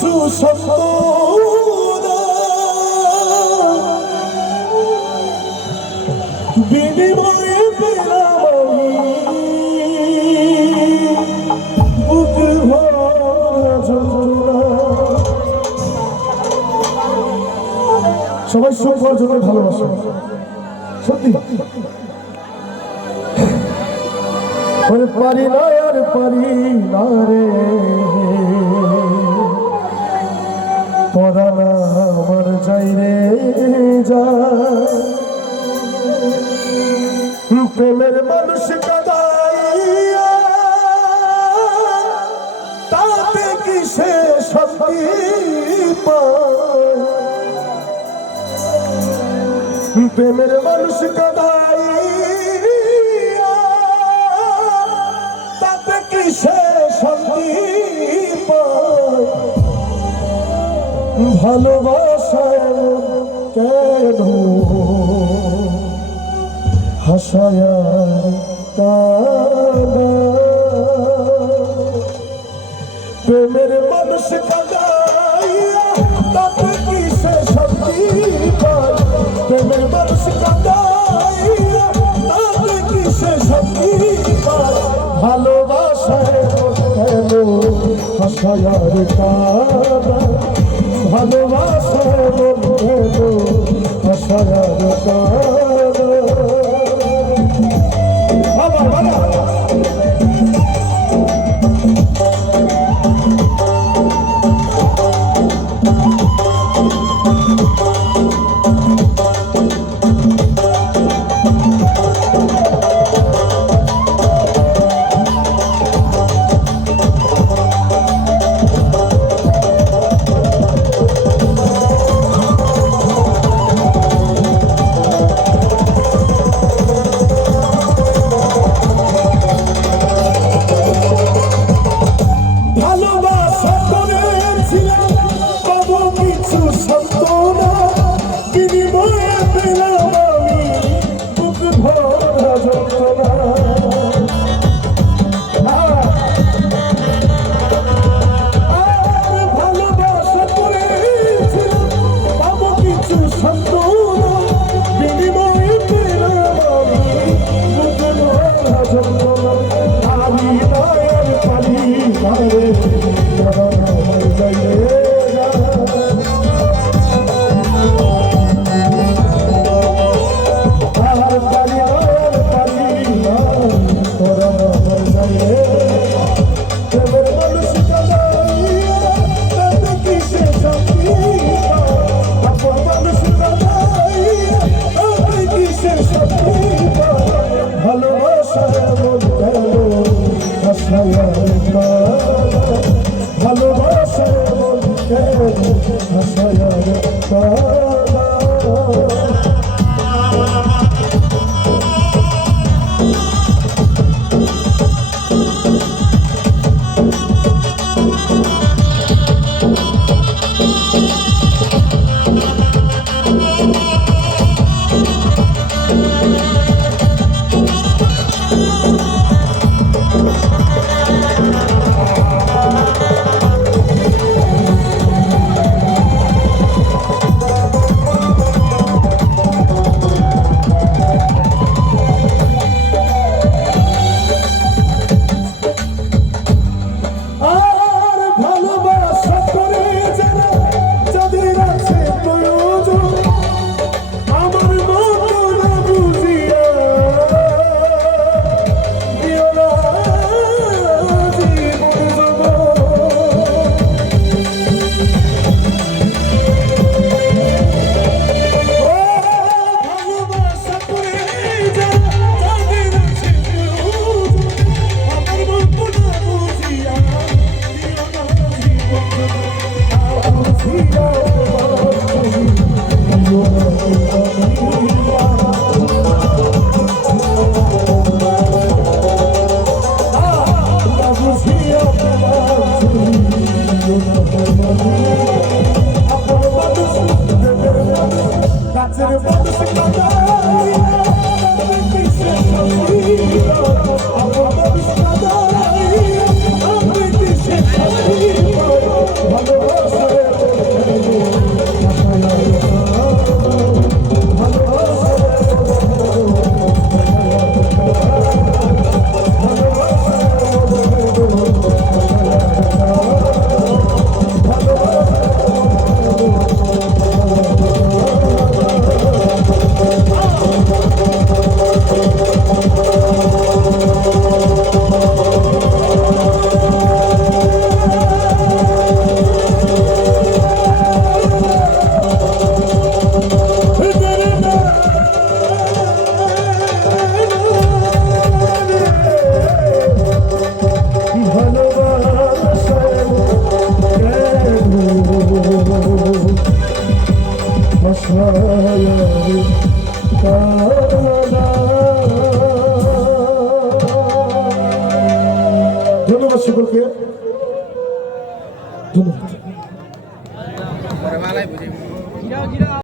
সুসম্পদ বিনিময়ে পেলাম বুক সবাই সুখ করে ভালোবাসো। সত্যি। পারি না, আর পারি না রে। তারা আমার যাই রে যা প্রেমের মানুষ কাদাইয়া, তাতে কি সে শান্তি পায়? প্রেমের মানুষ কাদা ভালোবাসায় কেন? হাসায় প্রেমের মানুষ কাদাইয়া তাতে কিসে শক্তি প্রেমের মানুষ কাদাইয়া তাতে কিসে শক্তি ভালোবাসায় কেন? হাসায় কাদা। ভালোবাসা I'm সকলকে